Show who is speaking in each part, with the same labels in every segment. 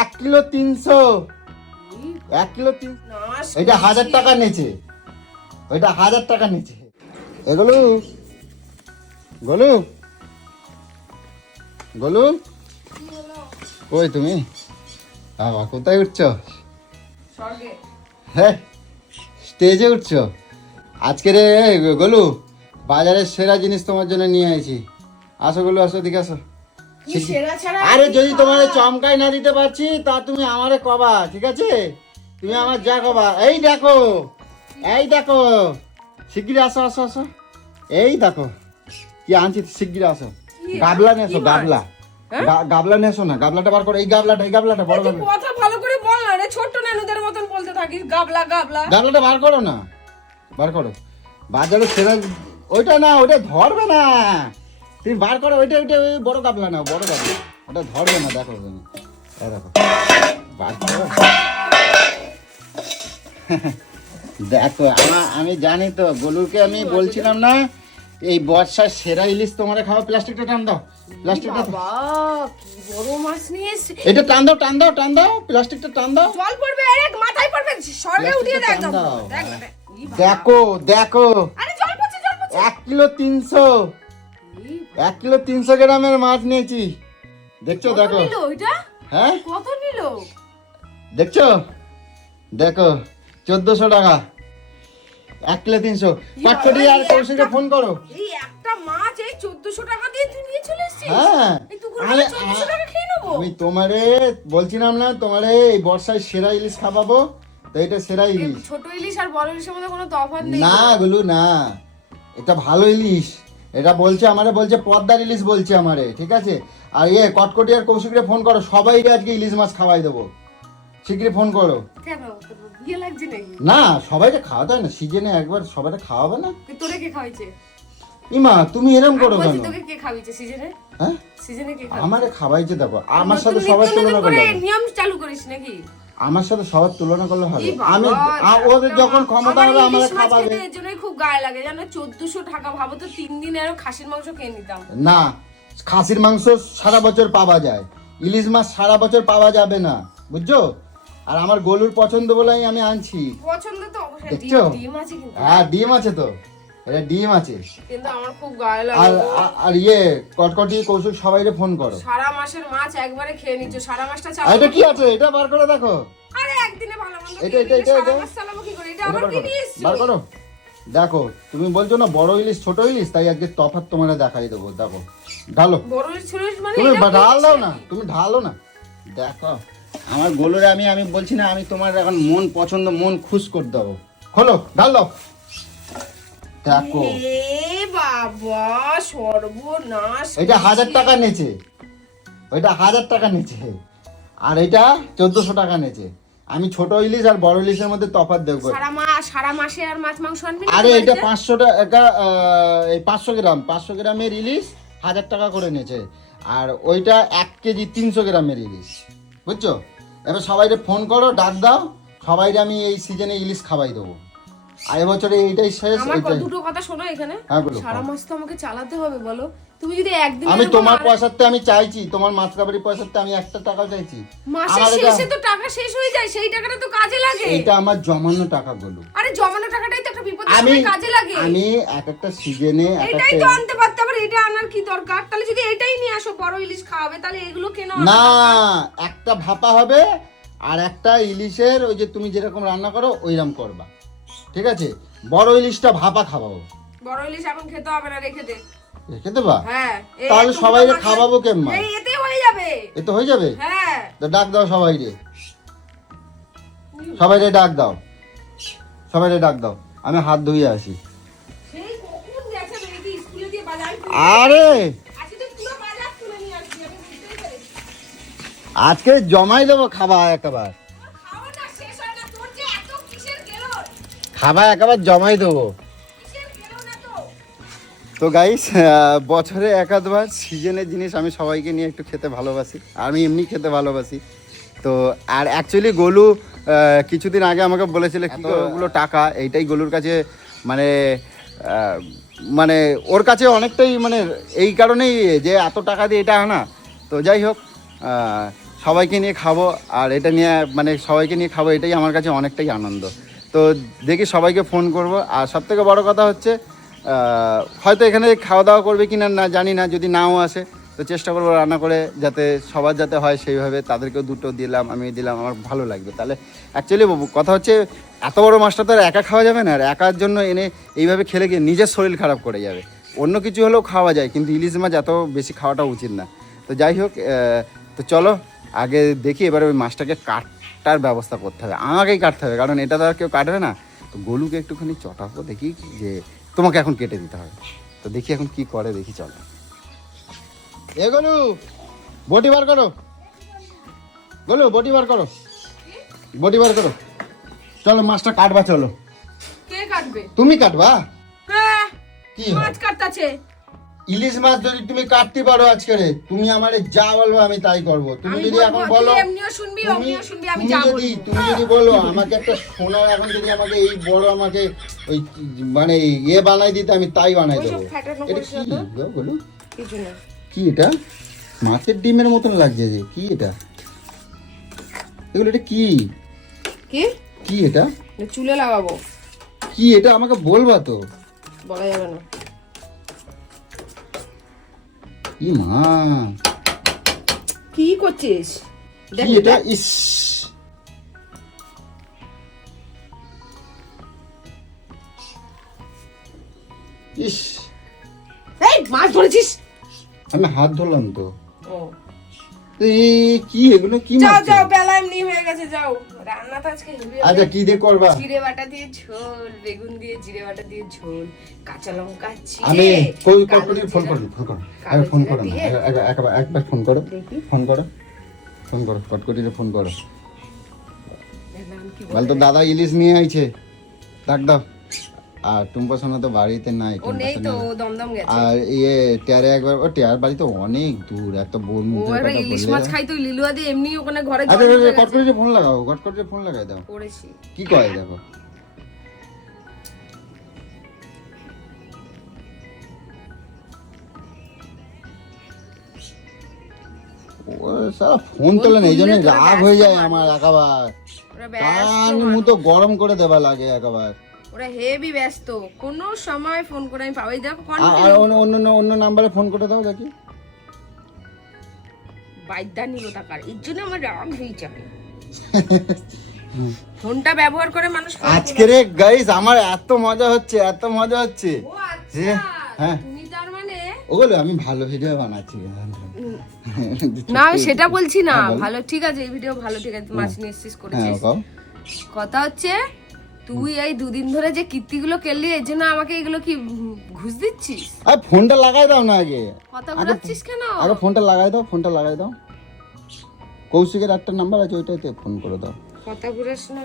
Speaker 1: এক কিলো তিনশো। এক কিলো তিন এটা হাজার টাকা নিচে। ওইটা হাজার টাকা নিচে। এগুলো গোলু। গোলু। কই তুমি? বাবা কোথায় উঠছো? হ্যাঁ স্টেজে উঠছো? আজকে রে গোলু বাজারের সেরা জিনিস তোমার জন্য নিয়ে আইছি। আসো গোলু আসো দিকে আসো। আরে যদি তোমার চমকাই না দিতে পারছি তা তুমি আমারে কবা ঠিক আছে? তুমি আমার যা কবা। এই দেখো এই দেখো শিগগিরি আসো আসো আসো। এই দেখো কি আনছি শিগগিরি আসো। গাবলা নেছো
Speaker 2: মাছ?
Speaker 1: গাবলা।
Speaker 2: হ্যাঁ?
Speaker 1: গাবলা নেছো না গাবলাটা বার করো এই গাবলাটা এই গাবলাটা বড় গাবলা।
Speaker 2: কথা ভালো করে বল না রে ছোট্ট নানুদের মতন বলতে থাকিস গাবলা গাবলা।
Speaker 1: গাবলাটা বার করো না বার করো। বাজারে সেরা ওইটা না ওইটা ধরবে না। তুমি বার করো ওইটা ওইটা ওই বড় গাবলা না বড় গাবলা ওটা ধরবে না দেখো তুমি। দেখো। বার করো। দেখো আমার আমি জানি তো গোলুকে আমি বলছিলাম না এই বর্ষার সেরা ইলিশ তোমার খাওয়া প্লাস্টিকটা টান দাও প্লাস্টিকটা
Speaker 2: বড় মাছ নিয়ে
Speaker 1: এটা টান দাও টান দাও টান দাও প্লাস্টিকটা টান দাও।
Speaker 2: জল পড়বে আরে মাথায় পড়বে স্বর্গে উঠিয়ে দেখ
Speaker 1: দাও।
Speaker 2: দেখ দেখ। আরে জল পড়ছে জল পড়ছে।
Speaker 1: এক কিলো তিনশো।
Speaker 2: ই
Speaker 1: এক কিলো তিনশো গ্রামের মাছ নিয়েছি। দেখছ দেখো। হ্যাঁ?
Speaker 2: কত নিল?
Speaker 1: দেখছ? দেখো চোদ্দশো টাকা। এক কিলো তিনশো। পাঁচশোটি আর কৌশিকে ফোন করো।
Speaker 2: এই একটা মাছ এই চোদ্দশো টাকা দিয়ে তুই নিয়ে চলে এসছিস?
Speaker 1: হ্যাঁ।
Speaker 2: এই
Speaker 1: আমি তোমারে বলছিলাম না তোমারে এই বর্ষায় সেরা ইলিশ খাওয়াবো তো এটা সেরা ইলিশ।
Speaker 2: ছোট ইলিশ আর বড় ইলিশের মধ্যে কোনো তফাৎ নেই।
Speaker 1: না গুলু না। এটা ভালো ইলিশ। এটা বলছে আমারে বলছে পদ্মার ইলিশ বলছে আমারে ঠিক আছে? আর ইয়ে কটকটি আর কৌশিকরে ফোন করো সবাই আজকে ইলিশ মাছ খাওয়াই দেবো। শিগগিরই ফোন করো। না সবাইকে খাওয়াতে হয় না সিজনে একবার সবাইকে খাওয়াবে না।
Speaker 2: তোরে কে খাওয়াইছে?
Speaker 1: ইমা তুমি এরম করো কেন
Speaker 2: বলছি তোকে কে খাওয়াইছে সিজনে?
Speaker 1: হ্যাঁ?
Speaker 2: সিজনে কে
Speaker 1: আমারে খাওয়াইছে দেখো আমার সাথে
Speaker 2: সবাই
Speaker 1: তুলনা
Speaker 2: করে নিয়ম চালু করিস নাকি?
Speaker 1: আমার সাথে সবার তুলনা করলে হবে। আমি ওদের যখন ক্ষমতা হবে আমার
Speaker 2: এর জন্যই খুব গায়ে লাগে জানো? চোদ্দশো টাকা ভাবো তো তিন দিন আরও খাসির মাংস খেয়ে নিতাম।
Speaker 1: না খাসির মাংস সারা বছর পাওয়া যায়। ইলিশ মাছ সারা বছর পাওয়া যাবে না বুঝছ? আর আমার গলুর পছন্দ বলেই আমি আনছি।
Speaker 2: পছন্দ তো অবশ্যই ডিম আছে কিন্তু।
Speaker 1: হ্যাঁ ডিম আছে তো। এটা ডিম আছে।
Speaker 2: কিন্তু আমার খুব গায়ে লাগে।
Speaker 1: আর- আর ইয়ে কটকটি কৌশিক সবাইকে ফোন করো।
Speaker 2: সারা মাসের মাছ একবারে খেয়ে নিচ্ছ সারা মাসটা
Speaker 1: এটা কি আছে? এটা বার করে দেখো।
Speaker 2: আরে একদিনে ভালো মন্দ
Speaker 1: এটা, এটা, এটা, এটা।
Speaker 2: চালাবো কি করে? এটা আবার কি
Speaker 1: করো।
Speaker 2: নিয়ে এসছো?
Speaker 1: বার করো। দেখো তুমি বলছো না বড় ইলিশ ছোট ইলিশ? তাই আজকে তফাৎ তোমার দেখাই দেবো। দেখো ঢালো।
Speaker 2: বড় ইলিশ ছোট ইলিশ মানে
Speaker 1: তুমি ঢাল দাও না। তুমি ঢালো না। দেখো আমার গোলরে আমি আমি বলছি না আমি তোমার এখন মন পছন্দ মন খুশ করে দেবো। খোলো ঢাল দাও। দেখো।
Speaker 2: বাবা সর্বনাশ
Speaker 1: এটা হাজার টাকা নেছে ওইটা হাজার টাকা নেছে আর এটা চোদ্দশো টাকা নেছে আমি ছোট ইলিশ আর বড় ইলিশের মধ্যে তফাৎ দেখব।
Speaker 2: সারা মাস সারা মাসে আর মাছ মাংস আনবি
Speaker 1: আরে এটা
Speaker 2: বাড়িতে?
Speaker 1: পাঁচশো টাকা আহ, এই পাঁচশো গ্রাম পাঁচশো গ্রামের ইলিশ হাজার টাকা করে নিয়েছে। আর ওইটা এক কেজি তিনশো গ্রামের ইলিশ। বুঝছ? এবার সবাইকে ফোন করো ডাক দাও। সবাইকে আমি এই সিজনে ইলিশ খাওয়াই দেবো। আর এবছরে এইটাই শেষ
Speaker 2: আমার দুটো কথা শোনো এখানে।
Speaker 1: হ্যাঁ,
Speaker 2: সারা মাস তো আমাকে চালাতে হবে বলো। তুমি যদি একদিন
Speaker 1: আমি তোমার পয়সাতে আমি চাইছি তোমার মাছ কাবারি পয়সাতে আমি একটা টাকাও চাইছি।
Speaker 2: মাসের শেষে তো টাকা শেষ হয়ে যায় সেই টাকাটা তো কাজে লাগে।
Speaker 1: এইটা আমার জমানো টাকাগুলো
Speaker 2: আরে জমানো টাকাটাই তো একটা বিপদের
Speaker 1: আমি
Speaker 2: সময় কাজে লাগে।
Speaker 1: আমি এক একটা সিজনে
Speaker 2: এটাই তো আনতে পারতে আবার এটা আনার কি দরকার? তাহলে যদি এটাই নিয়ে আসো বড় ইলিশ খাওয়াবে তাহলে এগুলো কেন
Speaker 1: না একটা ভাপা হবে আর একটা ইলিশের ওই যে তুমি যেরকম রান্না করো ওইরকম করবা। ঠিক আছে? বড় ইলিশটা ভাপা খাওয়াবো
Speaker 2: বড় ইলিশ এখন খেতে হবে না রেখে দে।
Speaker 1: রেখে দেবা?
Speaker 2: হ্যাঁ
Speaker 1: তাহলে সবাইকে খাওয়াবো কেমন?
Speaker 2: এই এতে হয়ে যাবে।
Speaker 1: এ তো হয়ে যাবে?
Speaker 2: হ্যাঁ।
Speaker 1: তো ডাক দাও সবাই রে। সবাই রে ডাক দাও। সবাই রে ডাক দাও। আমি হাত ধুয়ে আসি। আরে!
Speaker 2: আজকে
Speaker 1: জমাই দেবো খাবার একেবার। খাবার একেবার জমাই দেবো।
Speaker 2: তো
Speaker 1: তো গাইস বছরে একাধবার সিজনের জিনিস আমি সবাইকে নিয়ে একটু খেতে ভালোবাসি। আমি এমনি খেতে ভালোবাসি। তো আর অ্যাকচুয়ালি গোলু কিছুদিন আগে আমাকে বলেছিল এতগুলো টাকা এইটাই গোলুর কাছে মানে মানে ওর কাছে অনেকটাই মানে এই কারণেই যে এত টাকা দিয়ে এটা আনা। তো যাই হোক সবাইকে নিয়ে খাব আর এটা নিয়ে মানে সবাইকে নিয়ে খাব এটাই আমার কাছে অনেকটাই আনন্দ। তো দেখি সবাইকে ফোন করব। আর সব থেকে বড়ো কথা হচ্ছে হয়তো এখানে খাওয়া দাওয়া করবে কি না জানি না, যদি নাও আসে, তো চেষ্টা করব রান্না করে যাতে সবার যাতে হয় সেইভাবে তাদেরকেও দুটো দিলাম আমি দিলাম, আমার ভালো লাগবে। তাহলে অ্যাকচুয়ালি কথা হচ্ছে এত বড় মাছটা তো আর একা খাওয়া যাবে না, আর একার জন্য এনে এইভাবে খেলে গিয়ে নিজের শরীর খারাপ করে যাবে। অন্য কিছু হলেও খাওয়া যায়, কিন্তু ইলিশ মাছ এত বেশি খাওয়াটা উচিত না। তো যাই হোক তো চলো, আগে দেখি এবারে ওই মাছটাকে কাটার ব্যবস্থা করতে হবে আমাকেই কাটতে হবে কারণ এটা তো আর কেউ কাটবে না। তো গলুকে একটুখানি চটাবো দেখি যে তোমাকে এখন কেটে দিতে হবে। তো দেখি এখন কি করে দেখি চলো। এ গলু বটি বার করো। গলু বটি বার করো। বটি বার করো। চলো মাছটা কাটবা চলো।
Speaker 2: কে কাটবে?
Speaker 1: তুমি কাটবা?
Speaker 2: হ্যাঁ
Speaker 1: কি
Speaker 2: মাছ কাটতাছে।
Speaker 1: ইলিশ মাছ যদি তুমি কাটতে পারো আজকে তুমি আমারে যা বলব আমি তাই করব। তুমি যদি এখন বলো তুমি- যদি তুমি যদি বলো আমাকে একটা সোনার এখন যদি আমাকে এই বড় আমাকে ওই মানে ইয়ে বানাই দিতে আমি তাই বানাই দেবো। এটা কি বলো? কি এটা? মাছের ডিমের মতন লাগছে যে কি এটা? এগুলো এটা কি?
Speaker 2: কি?
Speaker 1: কি এটা
Speaker 2: চুলে লাগাবো।
Speaker 1: কি এটা? আমাকে বলবা তো।
Speaker 2: বলা যাবে না।
Speaker 1: কি মা।
Speaker 2: কি করছিস? দেখ
Speaker 1: এটা? ইস। ইস।
Speaker 2: এই মাছ ধরেছিস।
Speaker 1: আমি হাত ধরলাম তো।
Speaker 2: ও।
Speaker 1: কি এগুলো কি
Speaker 2: যাও যাও বেলা এমনি হয়ে গেছে যাও। রান্না তো আজকে হেভি
Speaker 1: আচ্ছা কি দিয়ে করবা?
Speaker 2: জিরে বাটা দিয়ে ঝোল বেগুন দিয়ে জিরে বাটা দিয়ে ঝোল কাঁচা লঙ্কা
Speaker 1: আমি কই ফোন করো ফোন করো আরে ফোন করো একবার একবার ফোন করো। ফোন করো। ফোন করো কটকটিতে ফোন করো। বল তো দাদা ইলিশ নিয়ে আইছে। ডাক দাও। আর টুম্পা সোনা তো বাড়িতে নাই
Speaker 2: ও নেই তো দমদম গেছে।
Speaker 1: আর ইয়ে টেয়ারে একবার ও টেয়ার বাড়ি তো অনেক দূর এত বোন কথা
Speaker 2: ইলিশ মাছ খাই তো লিলুয়া দিয়ে এমনি ওখানে ঘরে জল
Speaker 1: আচ্ছা
Speaker 2: গেছে।
Speaker 1: ফোন লাগাও কটকটিতে ফোন লাগাই দাও।
Speaker 2: করেছি
Speaker 1: কি কয় দেখো? সারা ফোন তোলে না এই জন্য রাগ হয়ে যায় আমার একেবার। কান মুতো গরম করে দেবা লাগে একেবার।
Speaker 2: ওরা হেভি ব্যস্ত। কোনো সময় ফোন করে আমি পাবো। দেখো
Speaker 1: আর- অন্য অন্য অন্য নাম্বারে ফোন করে দাও দেখি।
Speaker 2: বাইদ্যা নিল টাকার এর জন্য আমার রাগ হয়ে যায় ফোনটা ব্যবহার করে মানুষ
Speaker 1: আজকে রে গাইস আমার এত মজা হচ্ছে এত মজা হচ্ছে।
Speaker 2: ও আচ্ছা
Speaker 1: হ্যাঁ।
Speaker 2: তুমি তার মানে?
Speaker 1: ওগুলো আমি ভালো ভিডিও বানাচ্ছি।
Speaker 2: না আমি সেটা বলছি না।
Speaker 1: হ্যাঁ,
Speaker 2: ভালো ঠিক আছে এই ভিডিও ভালো ঠিক আছে মাছ নিয়ে এসেছিস
Speaker 1: হ্যাঁ
Speaker 2: করেছিস। কথা হচ্ছে তুই এই দুদিন ধরে যে কীর্তিগুলো কেলি এর জন্য আমাকে এগুলো কি ঘুষ দিচ্ছিস?
Speaker 1: আর ফোনটা লাগাই দাও না আগে।
Speaker 2: কথা ঘুরাচ্ছিস কেন?
Speaker 1: আগে ফোনটা লাগাই দাও ফোনটা লাগাই দাও। কৌশিকের একটা নাম্বার আছে ওইটাতে ফোন করে দাও।
Speaker 2: কথা ঘুরাস না।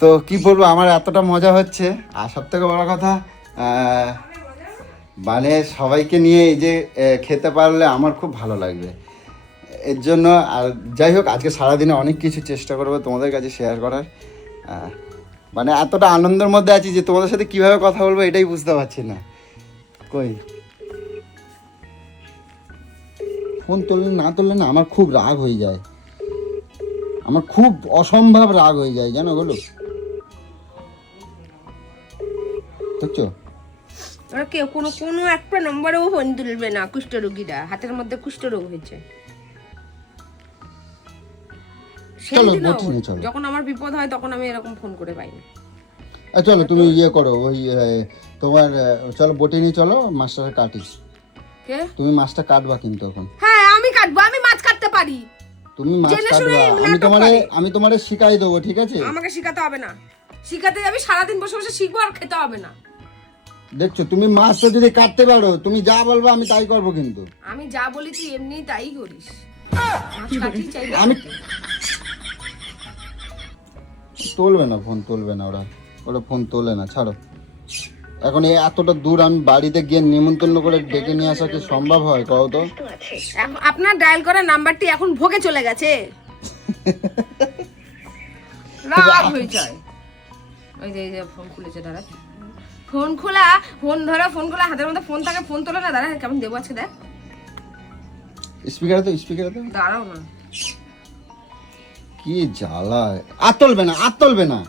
Speaker 1: তো কি বলব আমার এতটা মজা হচ্ছে। আর সব থেকে বড় কথা মানে সবাইকে নিয়ে এই যে খেতে পারলে আমার খুব ভালো লাগবে। এর জন্য আর যাই হোক আজকে সারাদিনে অনেক কিছু চেষ্টা করব তোমাদের কাছে শেয়ার করার। মানে এতটা আনন্দের মধ্যে আছি যে তোমাদের সাথে কীভাবে কথা বলব এটাই বুঝতে পারছি না। কই? ফোন তুললে না তুললে না আমার খুব রাগ হয়ে যায়। আমার খুব অসম্ভব রাগ হয়ে যায়, জানো বলো দেখছ
Speaker 2: কেউ কোনো কোনো একটা নম্বরেও ফোন তুলবে না কুষ্ঠরোগীরা, হাতের মধ্যে কুষ্ঠরোগ হয়েছে।
Speaker 1: চলো,
Speaker 2: দিনও
Speaker 1: বটিনে চলো।
Speaker 2: যখন আমার বিপদ হয় তখন আমি এরকম ফোন করে পাই না।
Speaker 1: চলো তুমি ইয়ে করো ওই তোমার চলো বটে নিয়ে চলো মাছটা কাটিস
Speaker 2: কে?
Speaker 1: তুমি মাছটা কাটবা কিন্তু এখন।
Speaker 2: হ্যাঁ আমি কাটবো আমি মাছ কাটতে পারি।
Speaker 1: তুমি মাছ কাটবা। আমি তোমারে আমি তোমারে শিখাই দেবো ঠিক আছে?
Speaker 2: আমাকে শিখাতে হবে না। শিখাতে যাবি সারাদিন বসে বসে শিখব আর খেতে হবে না।
Speaker 1: দেখছ তুমি মাছটা যদি কাটতে পারো তুমি যা বলব আমি তাই করব কিন্তু।
Speaker 2: আমি যা বলি তুই এমনি তাই করিস।
Speaker 1: আমি তুলবে না ফোন তুলবে না ওরা। ওরা ফোন তোলে না ছাড়ো। এখন এই এতটা দূর আমি বাড়িতে গিয়ে নিমন্ত্রণ করে ডেকে নিয়ে আসা কি সম্ভব হয় কও তো?
Speaker 2: আপনার ডায়াল করা নাম্বারটি এখন ভোগে চলে গেছে। রাগ হয়ে যায়। ওই যে ফোন খুলেছে দাঁড়া। ফোন খোলা ফোন ধরো ফোন খোলা হাতের মধ্যে ফোন থাকে ফোন তোলে না দাঁড়া কেমন দেবো আছে দেখ।
Speaker 1: স্পিকারে তো স্পিকারে তো।
Speaker 2: দাঁড়াও না।
Speaker 1: কি জ্বালা। আর তুলবে না আর তুলবে না।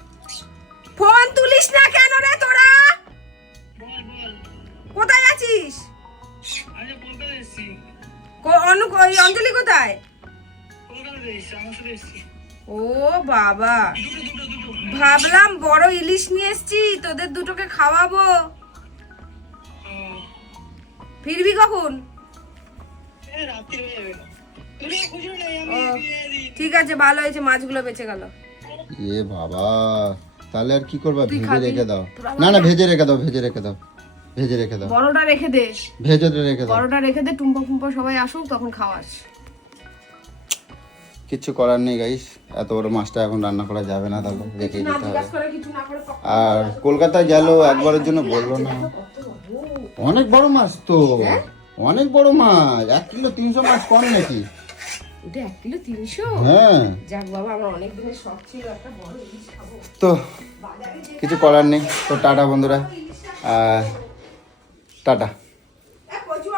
Speaker 2: ফোন তুলিস না কেন রে তোরা? কোথায় আছিস? কো- অনু ওই অঞ্জলি কোথায়? ও বাবা। ভাবলাম বড় ইলিশ নিয়ে এসছি তোদের দুটোকে খাওয়াবো। ফিরবি কখন? ও, ঠিক আছে ভালো হয়েছে মাছগুলো বেঁচে গেল।
Speaker 1: এ বাবা তাহলে আর কি করবা? ভেজে রেখে দাও। না না ভেজে রেখে দাও ভেজে রেখে দাও ভেজে রেখে দাও।
Speaker 2: বড়টা রেখে দে।
Speaker 1: ভেজে রেখে দাও।
Speaker 2: বড়টা রেখে দে টুম্পা ফুম্পা সবাই আসুক তখন খাওয়াস।
Speaker 1: কিচ্ছু করার নেই গাইস এত বড় মাছটা এখন রান্না করা যাবে না তাহলে রেখে দিতে হবে।
Speaker 2: কিছু
Speaker 1: আর কলকাতায় গেল একবারের জন্য বলল না। অনেক বড় মাছ তো অনেক বড় মাছ এক কিলো তিনশো মাছ কম নাকি?
Speaker 2: ওটা এক কিলো তিনশো?
Speaker 1: হ্যাঁ।
Speaker 2: যাক বাবা আমার অনেক দিনের শখ ছিল একটা বড় ইলিশ খাব।
Speaker 1: তো কিছু করার নেই। তো টাটা বন্ধুরা। টাটা।